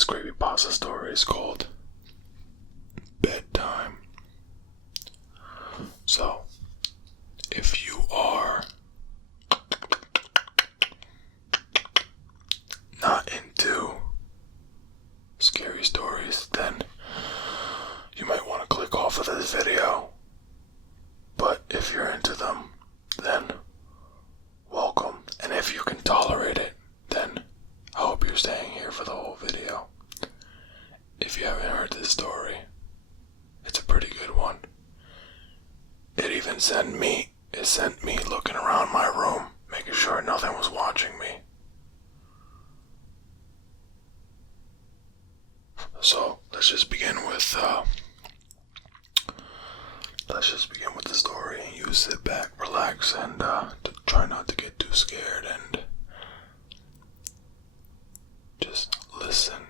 This creepypasta story is called Bedtime. So, if you are not into scary stories, then you might want to click off of this video. But if you're into them, then welcome. And if you can tolerate it, then I hope you're staying here for the whole video. If you haven't heard this story, it's a pretty good one. It sent me looking around my room, making sure nothing was watching me. So let's just begin with the story. You sit back, relax, and try not to get too scared, and just listen.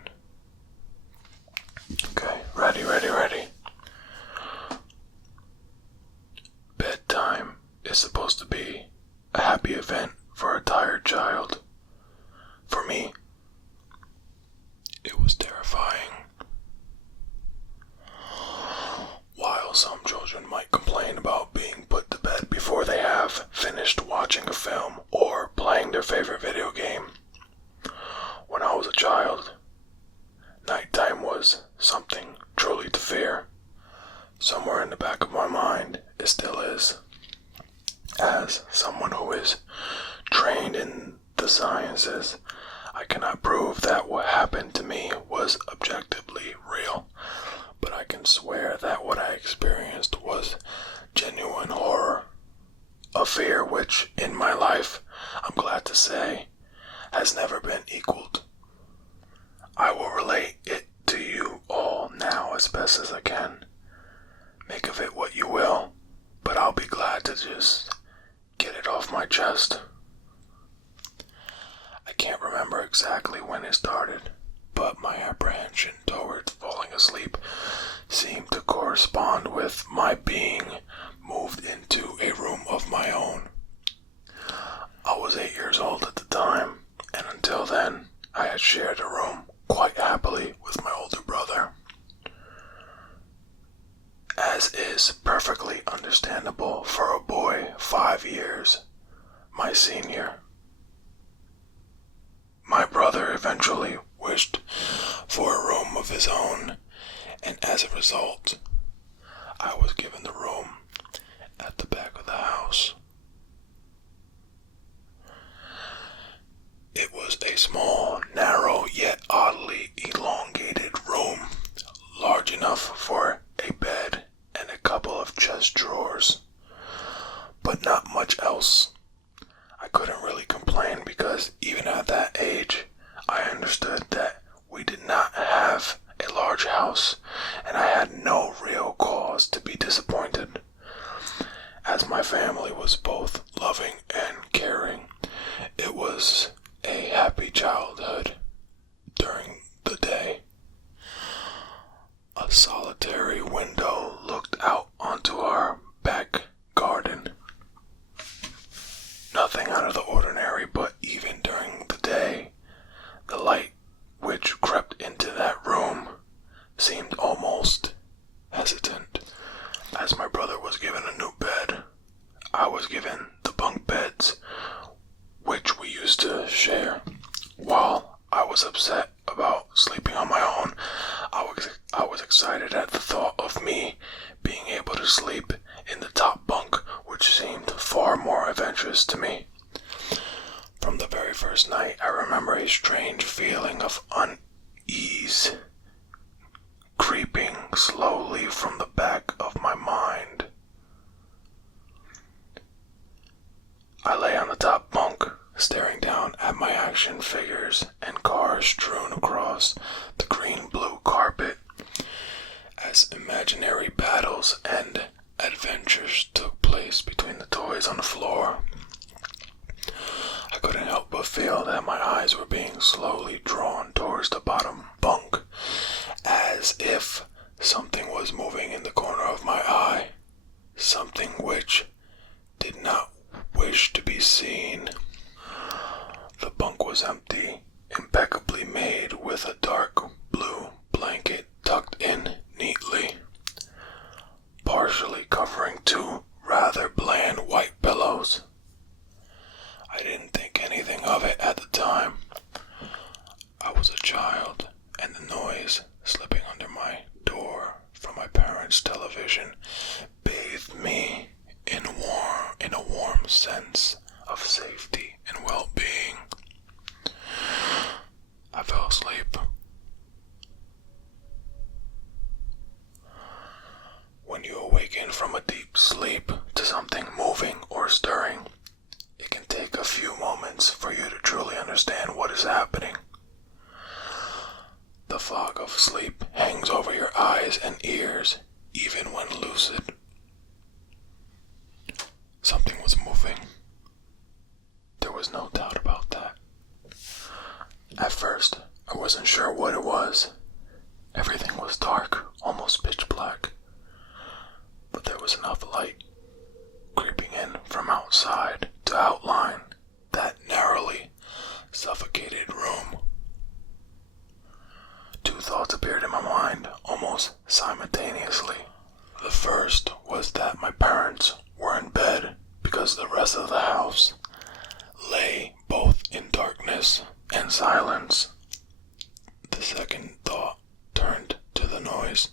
Okay, ready. Bedtime is supposed to be a happy event for a tired child. For me, it was terrifying. While some children might complain about being put to bed before they have finished watching a film or playing their favorite video game, when I was a child, nighttime was something truly to fear. Somewhere in the back of my mind, it still is. As someone who is trained in the sciences, I cannot prove that what happened to me was objectively real, but I can swear that what I experienced was genuine horror, a fear which, in my life, I'm glad to say, has never been equaled. I will relate it to you all now as best as I can. Make of it what you will, but I'll be glad to just get it off my chest. I can't remember exactly when it started, but my apprehension towards falling asleep seemed to correspond with my being moved into a room of my own. I was 8 years old at the time, and until then, I had shared a room quite happily with my older brother. As is perfectly understandable for a boy 5 years my senior. My brother eventually wished for a room of his own, and as a result, I was given the room at the back of the house. It was a small, narrow, yet oddly elongated room, large enough for a bed and a couple of chest drawers, but not much else. I couldn't really complain because even at that age, I understood that we did not have a large house, and I had no real cause to be disappointed, as my family was both loving and caring. It was a happy childhood during the day. A solitary window looked out onto our back garden. Nothing out of the ordinary, but even during the day, the light which crept into that room seemed almost hesitant. As my brother was given a new bed, I was given the bunk beds which we used to share. While I was upset about sleeping on my own, I was excited at the thought of me being able to sleep in the top bunk, which seemed far more adventurous to me. From the very first night, I remember a strange feeling of unease creeping slowly from the back of my mind. I lay on the top bunk, staring down at my action figures and cars strewn across the green-blue carpet, as imaginary battles and adventures took place between the toys on the floor. I couldn't help but feel that my eyes were being slowly drawn towards the bottom bunk, as if something was moving in the corner of my eye, something which did not wish to be seen. The bunk was empty, impeccably made with a dark understand what is happening. The fog of sleep hangs over your eyes and ears, even when lucid. Something was moving. There was no doubt about that. At first, I wasn't sure what it was. Everything was dark, almost pitch black. But there was enough light creeping in from outside to outline that narrowly suffocated room. Two thoughts appeared in my mind almost simultaneously. The first was that my parents were in bed because the rest of the house lay both in darkness and silence. The second thought turned to the noise.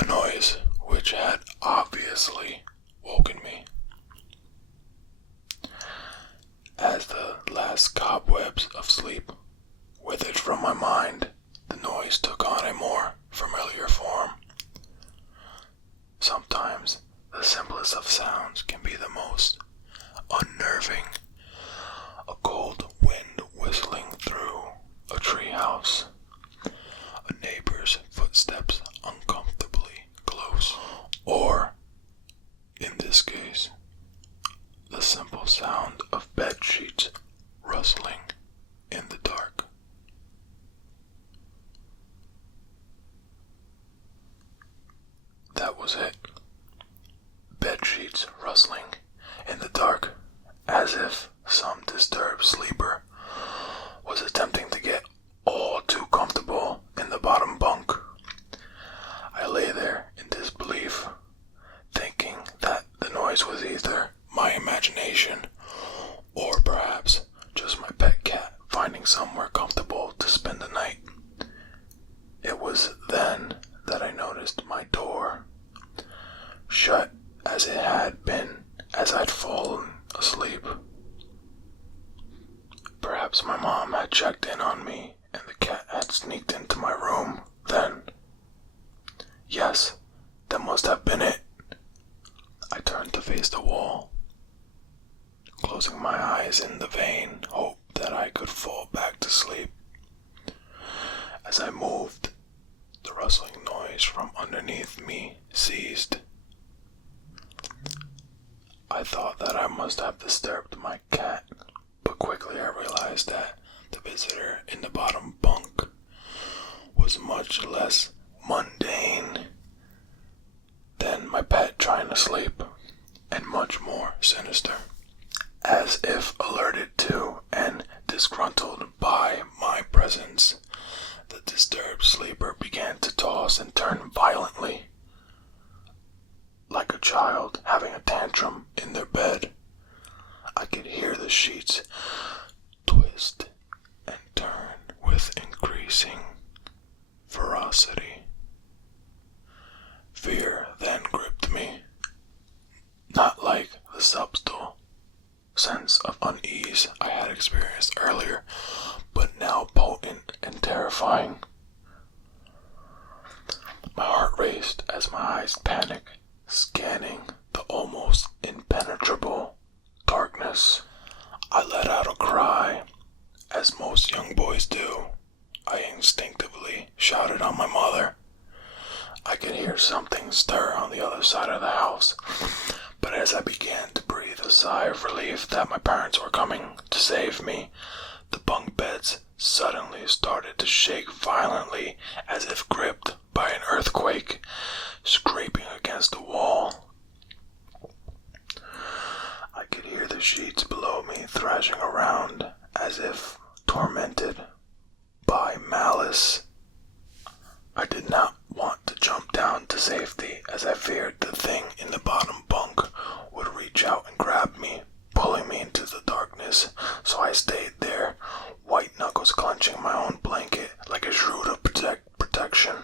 A noise which had obviously woken me. As the last cobwebs of sleep withered from my mind, the noise took on a more familiar form. Sometimes the simplest of sounds can be the most unnerving. A cold wind whistling through a treehouse, a neighbor's footsteps uncomfortably close, or, in this case, the simple sound of bed sheets rustling in the dark. That was it. Bed sheets rustling in the dark, as if some disturbed sleeper was attempting to get all too comfortable in the bottom bunk. I lay there in disbelief, thinking that the noise was either my imagination or perhaps just my pet cat finding somewhere comfortable to spend the night. It was then that I noticed my door, shut as it had been as I'd fallen asleep. Perhaps my mom had checked in on me and the cat had sneaked into my room then. Yes, that must have been it. I turned to face the wall, closing my eyes in the vain hope that I could fall back to sleep. As I moved, the rustling noise from underneath me ceased. I thought that I must have disturbed my cat, but quickly I realized that the visitor in the bottom bunk was much less mundane than my pet trying to sleep, and much more sinister. As if alerted to and disgruntled by my presence, the disturbed sleeper began to toss and turn violently, like a child having a tantrum in their bed. I could hear the sheets twist and turn with increasing ferocity. Fear then gripped me, not like the subtle sense of unease I had experienced earlier, but now potent and terrifying. My heart raced as my eyes panicked, scanning the almost impenetrable darkness. I let out a cry, as most young boys do. I instinctively shouted on my mother. I could hear something stir on the other side of the house, but as I began to breathe a sigh of relief that my parents were coming to save me, the bunk beds suddenly started to shake violently as if gripped by an earthquake, scraping against the wall. I could hear the sheets below me thrashing around as if tormented by malice. I did not want to jump down to safety as I feared the thing in the bottom bunk would reach out and grab me, pulling me into the darkness, so I stayed there, white knuckles clenching my own blanket like a shroud of protection.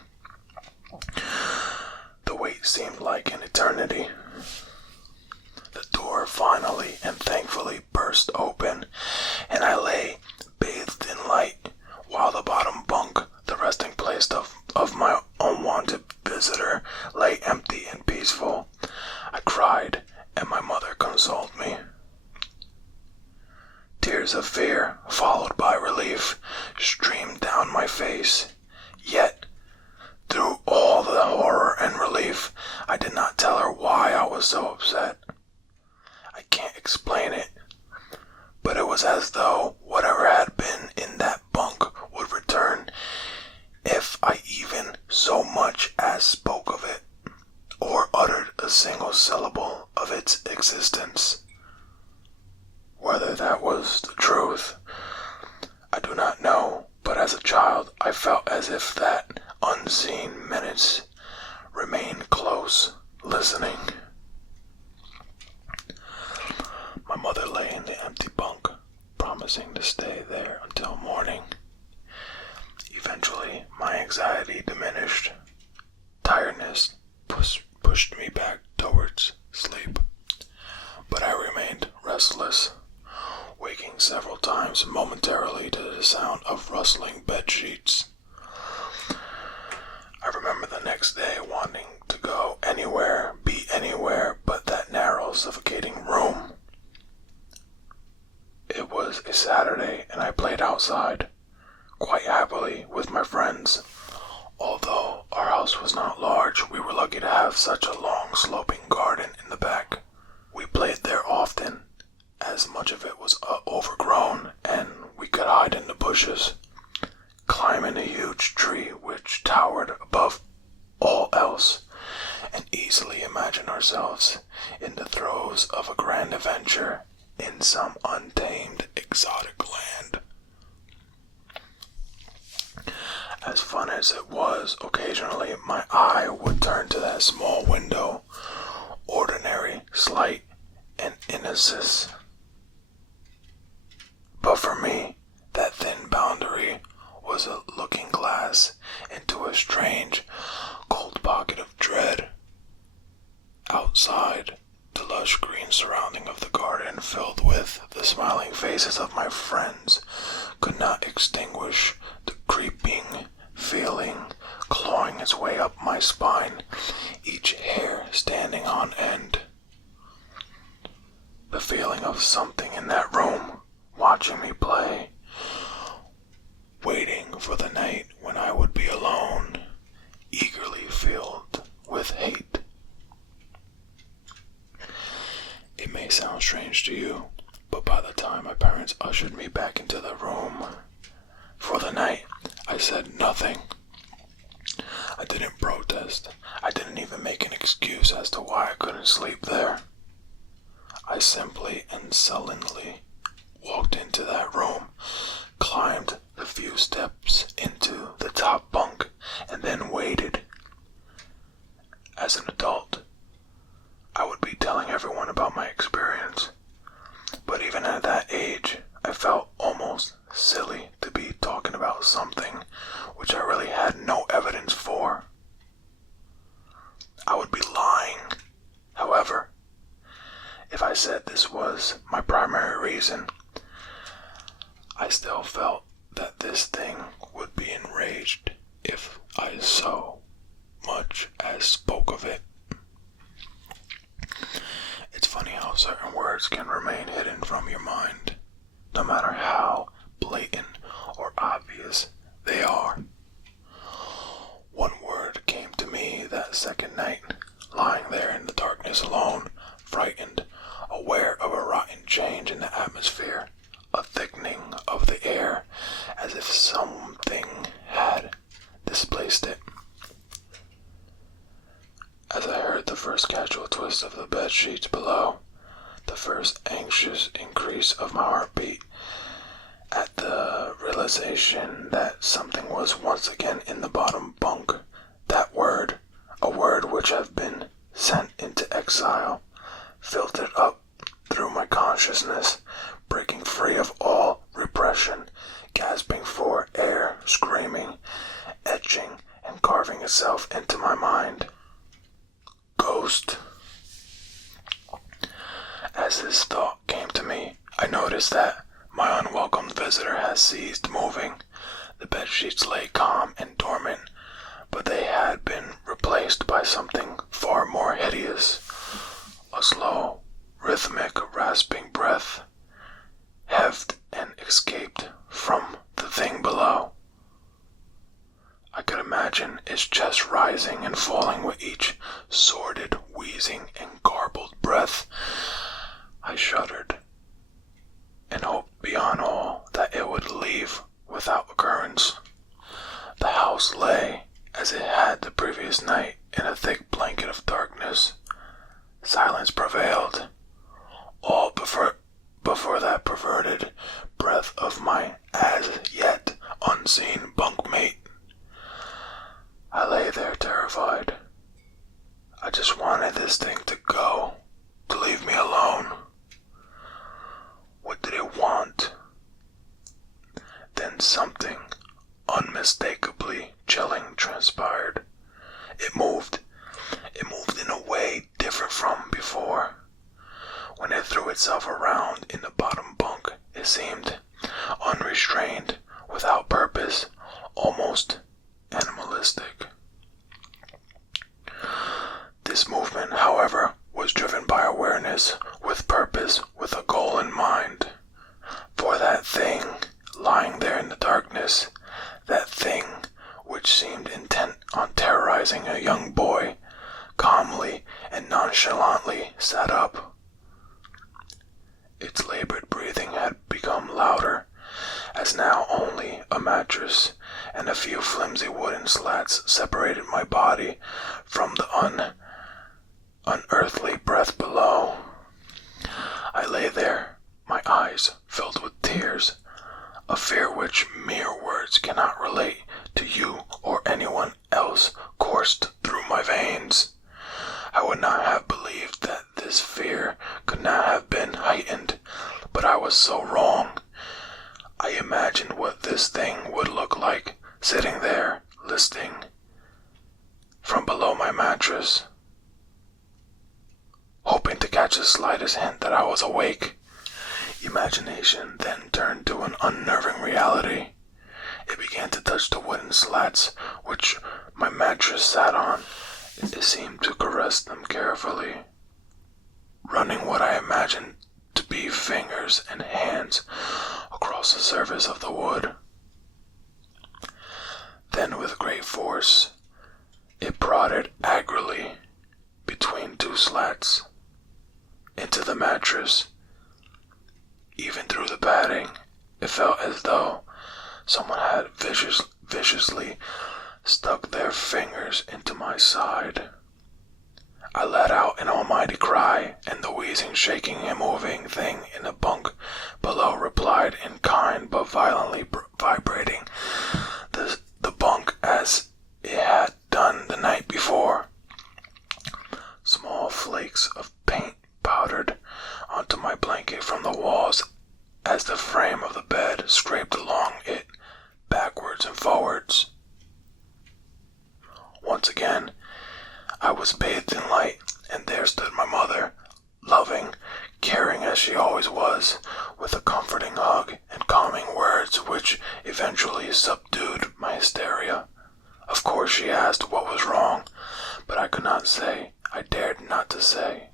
The wait seemed like an eternity. The door finally and thankfully burst open, and I lay bathed in light, while the bottom bunk, the resting place of my unwanted visitor, lay empty and peaceful. Tears of fear, followed by relief, streamed down my face. Yet, through all the horror and relief, I did not tell her why I was so upset. I can't explain it, but it was as though whatever had been in that bunk would return if I even so much as spoke of it, or uttered a single syllable of its existence. Whether that was the truth, I do not know, but as a child I felt as if that unseen menace remained close, listening. My mother lay in the empty bunk, promising to stay there until morning. Eventually, my anxiety diminished. Tiredness pushed me back towards sleep, but I remained restless, waking several times momentarily to the sound of rustling bed sheets. I remember the next day wanting to go anywhere, be anywhere but that narrow, suffocating room. It was a Saturday and I played outside, quite happily with my friends. Although our house was not large, we were lucky to have such a long sloping garden in the back. We played there often, as much of it was overgrown and we could hide in the bushes, climbing a huge tree which towered above all else, and easily imagine ourselves in the throes of a grand adventure in some untamed exotic land. As fun as it was, occasionally my eye would turn to that small window, ordinary, slight, and innocent. But for me, that thin boundary was a looking glass into a strange, cold pocket of dread. Outside, the lush green surrounding of the garden, filled with the smiling faces of my friends, could not extinguish the creeping feeling clawing its way up my spine, each hair standing on end. The feeling of something in that room, watching me play, waiting for the night when I would be alone, eagerly filled with hate. It may sound strange to you, but by the time my parents ushered me back into the room for the night, I said nothing. I didn't protest. I didn't even make an excuse as to why I couldn't sleep there. I simply and sullenly walked into that room, climbed the few steps into the top bunk, and then waited. As an adult, I would be telling everyone about my experience, but even at that age, I felt almost silly to be talking about something which I really had no evidence for. I would be lying, however, if I said this was my primary reason. I still felt that this thing would be enraged if I so much as spoke of it. It's funny how certain words can remain hidden from your mind, no matter how blatant or obvious they are. One word came to me that second night, lying there in the darkness alone, frightened, aware of a rotten change in the atmosphere, a thickening of the air, as if something had displaced it. As I heard the first casual twist of the bed sheets below, the first anxious increase of my heartbeat, at the realization that something was once again in the bottom bunk, that word, a word which had been sent into exile, filtered up through my consciousness, breaking free of all repression, gasping for air, screaming, etching, and carving itself into my mind. Ghost. As this thought came to me, I noticed that my unwelcome visitor had ceased moving. The bed sheets lay calm and dormant, but they had been replaced by something far more hideous. A slow, rhythmic, rasping breath, heaved and stress rising and falling with each sordid, wheezing, and garbled breath. I shuddered and hoped beyond all that it would leave without occurrence. The house lay, as it had the previous night, in a thick blanket of darkness. Silence prevailed, all before that perverted breath of my as-yet unseen bunkmate. I lay there terrified. I just wanted this thing to go, to leave me alone. What did it want? Then something unmistakably chilling transpired. It moved. It moved in a way different from before. When it threw itself around in the bottom bunk, it seemed unrestrained, without purpose, almost animalistic. This movement, however, was driven by awareness, with purpose, with a goal in mind. For that thing lying there in the darkness, that thing which seemed intent on terrorizing a young boy, calmly and nonchalantly sat up. Its labored breathing had become louder, as now only a mattress and a few flimsy wooden slats separated my body from the unearthly breath below. I lay there, my eyes filled with tears, a fear which mere words cannot relate to you or anyone else coursed through my veins. I would not have believed that this fear could not have been heightened, but I was so wrong. I imagined what this thing would look like, sitting there, listening, from below my mattress, hoping to catch the slightest hint that I was awake. Imagination then turned to an unnerving reality. It began to touch the wooden slats which my mattress sat on. It seemed to caress them carefully, running what I imagined to be fingers and hands across the surface of the wood. Then with great force, it prodded angrily between two slats into the mattress. Even through the padding, it felt as though someone had viciously stuck their fingers into my side. I let out an almighty cry, and the wheezing, shaking, and moving thing in the bunk below replied in kind but violently vibrating the bunk as it had done the night before. Small flakes of paint powdered onto my blanket from the walls as the frame of the bed scraped along it backwards and forwards. Once again, I was bathed in light, and there stood my mother, loving, caring as she always was, with a comforting hug and calming words which eventually subdued my hysteria. Of course she asked what was wrong, but I could not say. I dared not to say.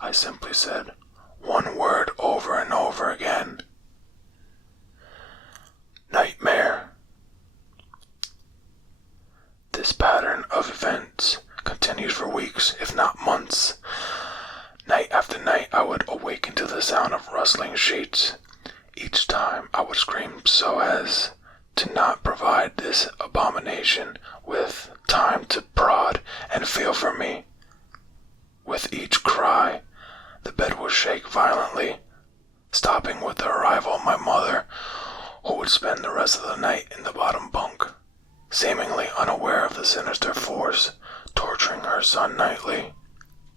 I simply said one word over and over again. Nightmare. This pattern of events continued for weeks, if not months. Night after night I would awaken to the sound of rustling sheets. Each time I would scream so as to not provide this abomination with time to prod and feel for me. With each cry, the bed would shake violently, stopping with the arrival of my mother, who would spend the rest of the night in the bottom bunk, seemingly unaware of the sinister force torturing her son nightly.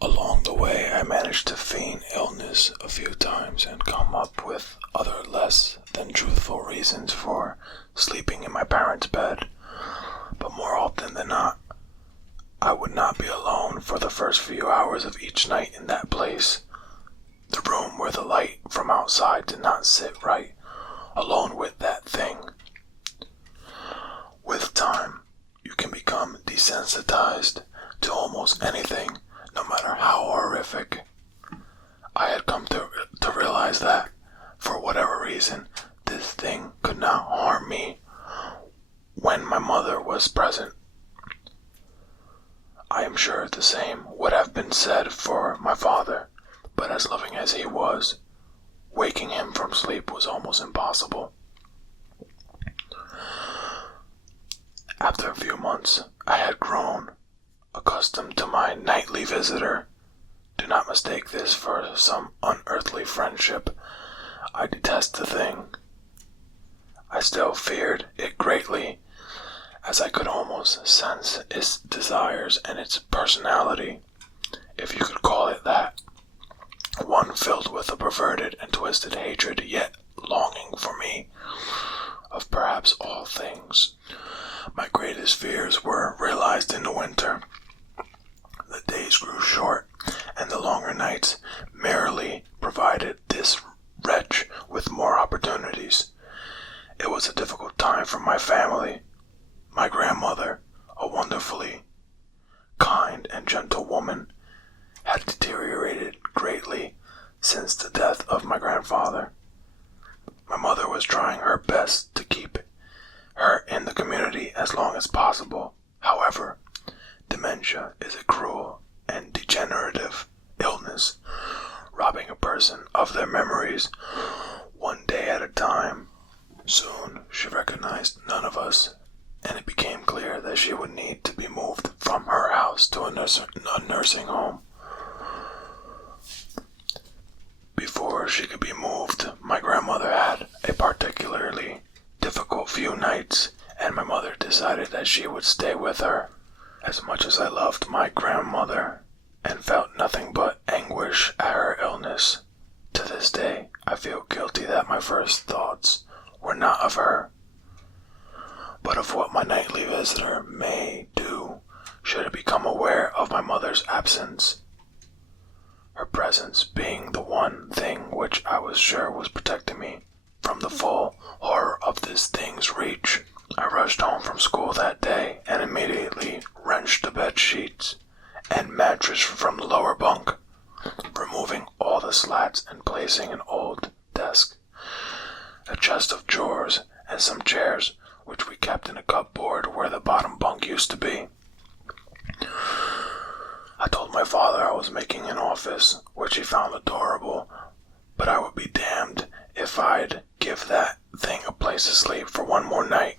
Along the way, I managed to feign illness a few times and come up with other less than truthful reasons for sleeping in my parents' bed, but more often than not, I would not be alone for the first few hours of each night in that place, the room where the light from outside did not sit right, alone with that thing. With time, you can become desensitized to almost anything, no matter how horrific. I had come to realize that, for whatever reason, this thing could not harm me when my mother was present. am sure the same would have been said for my father, but as loving as he was, waking him from sleep was almost impossible. After a few months, I had grown accustomed to my nightly visitor. Do not mistake this for some unearthly friendship. I detest the thing. I still feared it greatly, as I could almost sense its desires and its personality, if you could call it that. One filled with a perverted and twisted hatred, yet longing for me, of perhaps all things. My greatest fears were realized in the winter. The days grew short, and the longer nights merely provided this wretch with more opportunities. It was a difficult time for my family. My grandmother, a wonderfully kind and gentle woman, had deteriorated greatly since the death of my grandfather. My mother was trying her best to keep her in the community as long as possible. However, dementia is a cruel and degenerative illness, robbing a person of their memories one day at a time. Soon she recognized none of us, and it became clear that she would need to be moved from her house to a nursing home. Before she could be moved, my grandmother had a particularly difficult few nights, and my mother decided that she would stay with her. As much as I loved my grandmother and felt nothing but anguish at her illness, to this day I feel guilty that my first thoughts were not of her, but of what my nightly visitor may do should it become aware of my mother's absence. Her presence being the one thing which I was sure was protecting me from the full horror of this thing's reach. I rushed home from school that day and immediately wrenched the bed sheets and mattress from the lower bunk, removing all the slats and placing an old desk, a chest of drawers, and some chairs which we kept in a cupboard where the bottom bunk used to be. I told my father I was making an office, which he found adorable, but I would be damned if I'd give that thing a place to sleep for one more night.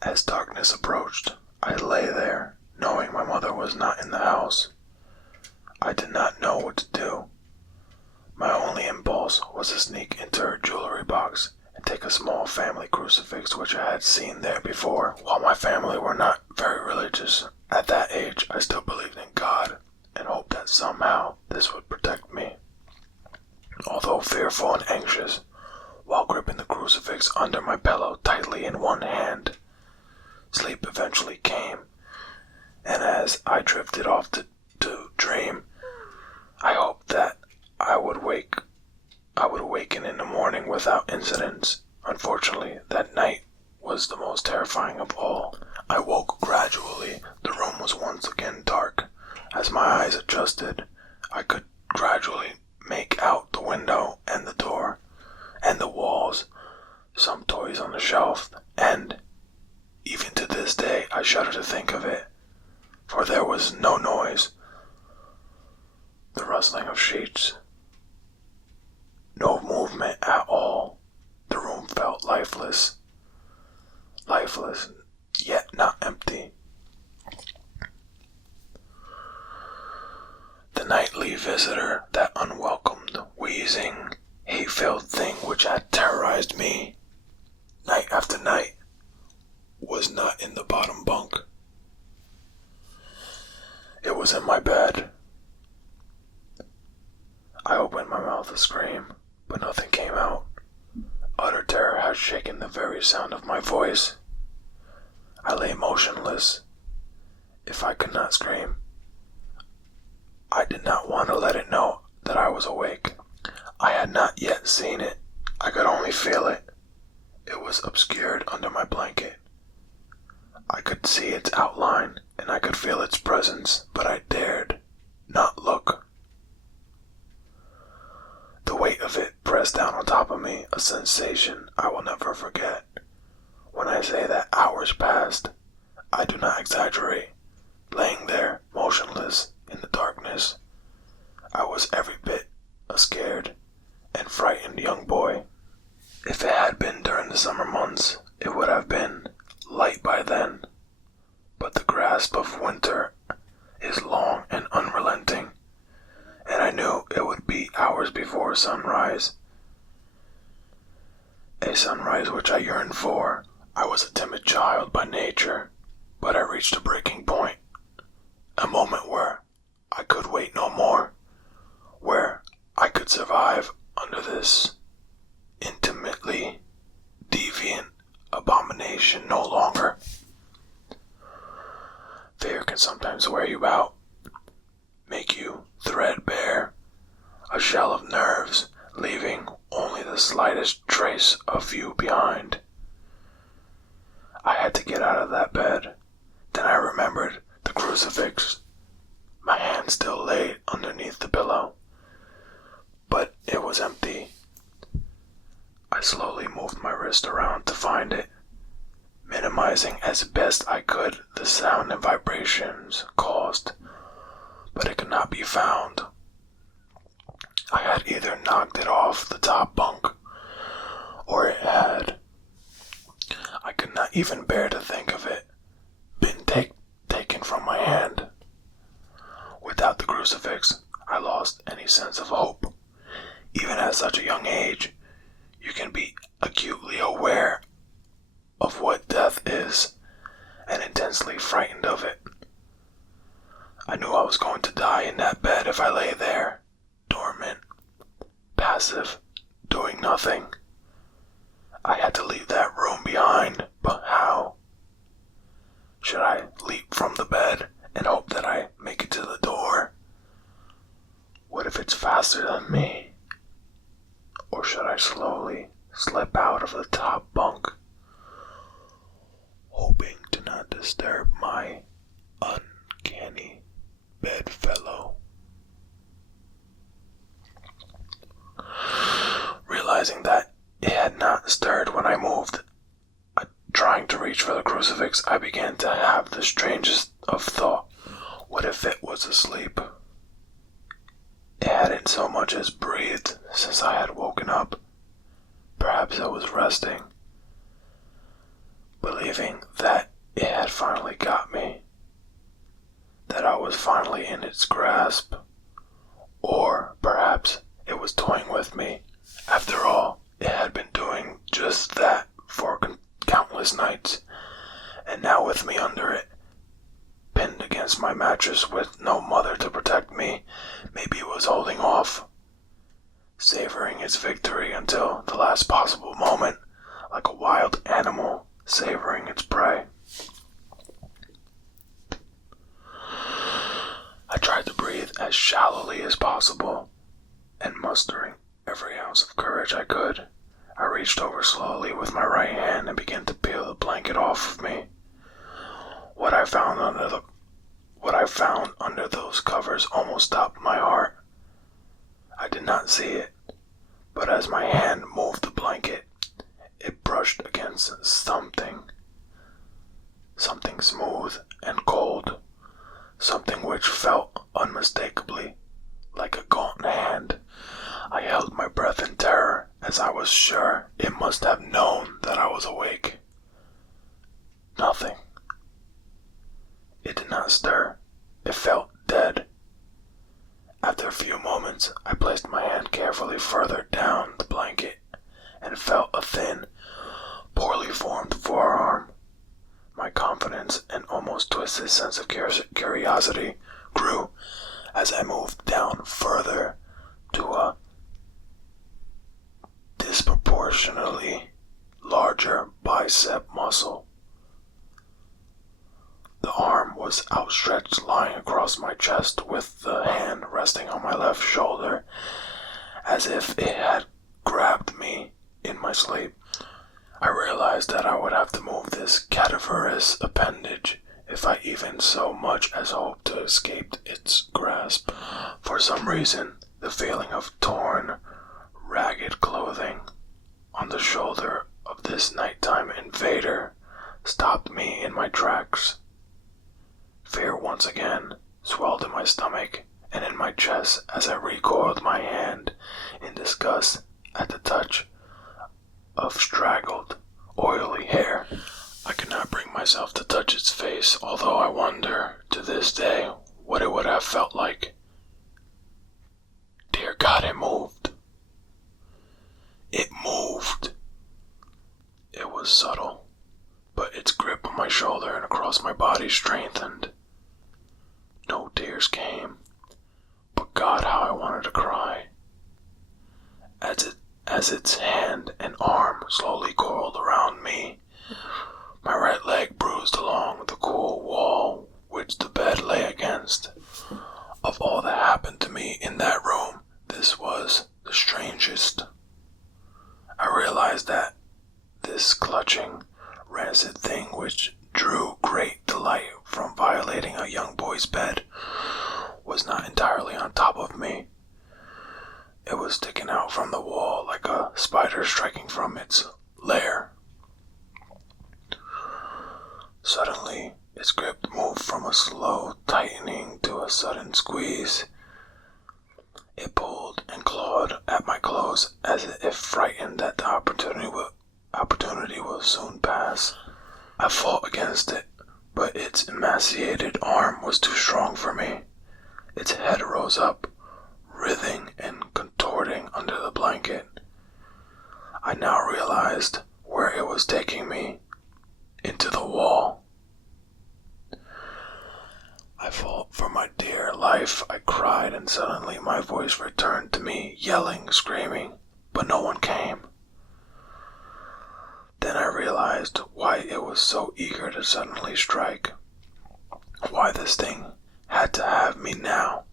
As darkness approached, I lay there, knowing my mother was not in the house. I did not know what to do. My only impulse was to sneak into her jewelry box and take a small family crucifix which I had seen there before. While my family were not very religious, at that age I still believed in God and hoped that somehow this would protect me. Although fearful and anxious, while gripping the crucifix under my pillow tightly in one hand, sleep eventually came, and as I drifted off to dream, I hoped that I would awaken in the morning without incidents. Unfortunately, that night was the most terrifying of all. I woke gradually. The room was once again dark. As my eyes adjusted, I could gradually make out the window and the door and the walls, some toys on the shelf, and even to this day I shudder to think of it, for there was no noise. The rustling of sheets. No movement at all. The room felt lifeless, yet not empty. The nightly visitor, that unwelcomed, wheezing, hate-filled thing which had terrorized me night after night, was not in the bottom bunk. It was in my bed. I opened my mouth to scream, but nothing came out. Utter terror had shaken the very sound of my voice. I lay motionless. If I could not scream, I did not want to let it know that I was awake. I had not yet seen it. I could only feel it. It was obscured under my blanket. I could see its outline, and I could feel its presence, but I dared not look. The weight of it pressed down on top of me, a sensation I will never forget. When I say that hours passed, I do not exaggerate. laying there, motionless in the darkness. I was every bit a scared and frightened young boy. If it had been during the summer months, it would have been light by then. But the grasp of winter is long and unrelenting, and I knew it would be hours before sunrise. A sunrise which I yearned for. I was a timid child by nature, but I reached a breaking point. A moment where I could wait no more, where I could survive under this intimately deviant abomination no longer. Fear can sometimes wear you out, make you threadbare, a shell of nerves, leaving only the slightest trace of you behind. I had to get out of that bed. Then I remembered the crucifix. My hand still lay underneath the pillow, but it was empty. I slowly moved my wrist around to find it, minimizing as best I could the sound and vibrations caused, but it could not be found. I had either knocked it off the top bunk, or it had, I could not even bear to think of it, been taken from my hand. Without the crucifix, I lost any sense of hope. Even at such a young age, you can be acutely aware of what death is and intensely frightened of it. I knew I was going to die in that bed if I lay there, dormant, passive, doing nothing. I had to leave that room behind, but how? Should I leap from the bed and hope that I make it to the door? What if it's faster than me? Or should I slowly slip out of the top bunk, hoping to not disturb my uncanny bedfellow? Realizing that it had not stirred when I moved, trying to reach for the crucifix, I began to have the strangest of thought. What if it was asleep? It hadn't so much as breathed since I had woken up. Perhaps it was resting, believing that it had finally got me, that I was finally in its grasp. Or perhaps it was toying with me. After all, it had been doing just that for countless nights, and now with me under it, pinned against my mattress with no mother to protect me, maybe it was holding off, savoring its victory until the last possible moment, like a wild animal savoring its prey. I tried to breathe as shallowly as possible, and mustering every ounce of courage I could, I reached over slowly with my right hand and began to peel the blanket off of me. What I found under those covers almost stopped my heart. I did not see it, but as my hand moved the blanket, it brushed against something smooth and cold, something which felt unmistakably like a gaunt hand. I held my breath in terror, as I was sure it must have known that I was awake. Nothing. It did not stir. It felt dead. After a few moments, I placed my hand carefully further down the blanket and felt a thin, poorly formed forearm. My confidence and almost twisted sense of curiosity grew as I moved down further to a disproportionately larger bicep muscle. The arm was outstretched, lying across my chest, with the hand resting on my left shoulder, as if it had grabbed me in my sleep. I realized that I would have to move this cadaverous appendage if I even so much as hoped to escape its grasp. For some reason, the feeling of torn, ragged clothing on the shoulder of this nighttime invader stopped me in my tracks. Fear once again swelled in my stomach and in my chest as I recoiled my hand in disgust at the touch of straggled, oily hair. I could not bring myself to touch its face, although I wonder to this day what it would have felt like. Dear God, it moved. It moved. It was subtle, but its grip on my shoulder and across my body strengthened. No tears came, but God, how I wanted to cry. As its hand and arm slowly coiled around me, my right leg bruised along the cool wall which the bed lay against. Of all that happened to me in that room, this was the strangest. I realized that this clutching, rancid thing which drew great delight from violating a young boy's bed was not entirely on top of me. It was sticking out from the wall like a spider striking from its lair. Suddenly, its grip moved from a slow tightening to a sudden squeeze. It pulled and clawed at my clothes as if frightened that the opportunity will soon pass. I fought against it, but its emaciated arm was too strong for me. Its head rose up, writhing and contorting under the blanket. I now realized where it was taking me, into the wall. I fought for my dear life, I cried, and suddenly my voice returned to me, yelling, screaming, but no one came. Then I realized why it was so eager to suddenly strike, why this thing had to have me now.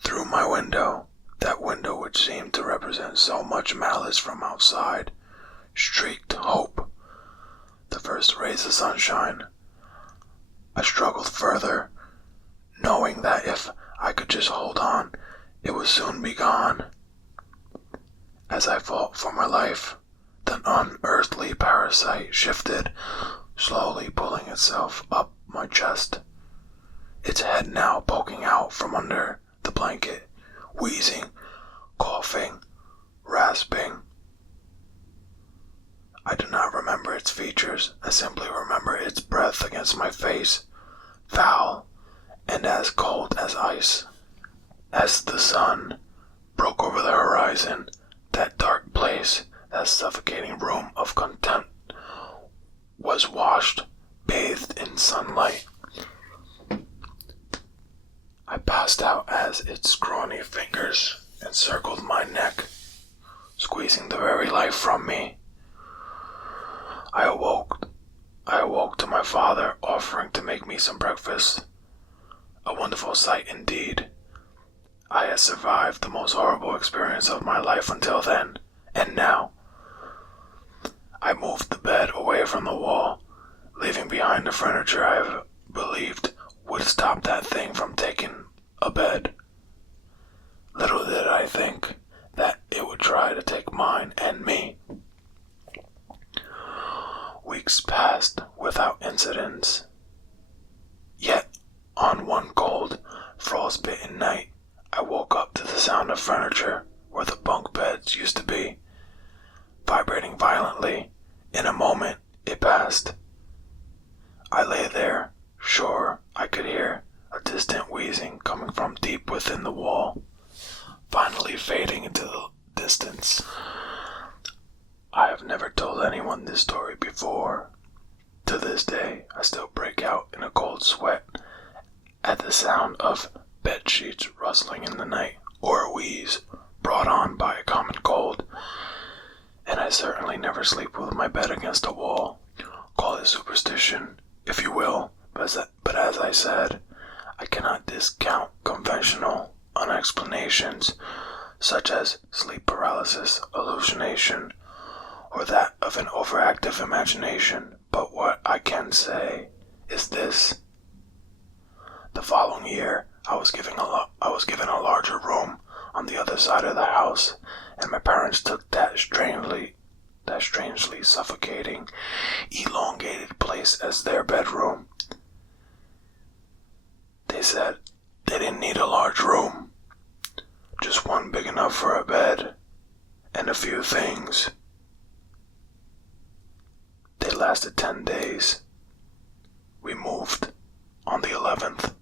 Through my window, that window which seemed to represent so much malice from outside, streaked hope, the first rays of sunshine. I struggled further, knowing that if I could just hold on, it would soon be gone. As I fought for my life, the unearthly parasite shifted, slowly pulling itself up my chest, its head now poking out from under the blanket, wheezing, coughing, rasping. I do not remember its features. I simply remember its breath against my face, foul and as cold as ice. As the sun broke over the horizon, that dark place, that suffocating room of contempt, was washed, bathed in sunlight. I passed out as its scrawny fingers encircled my neck, squeezing the very life from me. I awoke to my father offering to make me some breakfast. A wonderful sight indeed. I had survived the most horrible experience of my life until then, and now. I moved the bed away from the wall, leaving behind the furniture I believed would stop that thing from taking a bed. Little did I think that it would try to take mine and me. Weeks passed without incidents. Yet, on one cold, frost-bitten night, I woke up to the sound of furniture where the bunk beds used to be, vibrating violently. In a moment, it passed. I lay there, sure I could hear a distant wheezing coming from deep within the wall, finally fading into the distance. I have never told anyone this story before. To this day, I still break out in a cold sweat at the sound of bed sheets rustling in the night, or a wheeze brought on by a common cold, and I certainly never sleep with my bed against a wall. Call it superstition, if you will, but as I said, I cannot discount conventional unexplanations such as sleep paralysis, hallucination, or that of an overactive imagination. But what I can say is this. The following year, I was given a larger room on the other side of the house, and my parents took that strangely suffocating, elongated place as their bedroom. They said they didn't need a large room, just one big enough for a bed and a few things. They lasted 10 days. We moved on the 11th.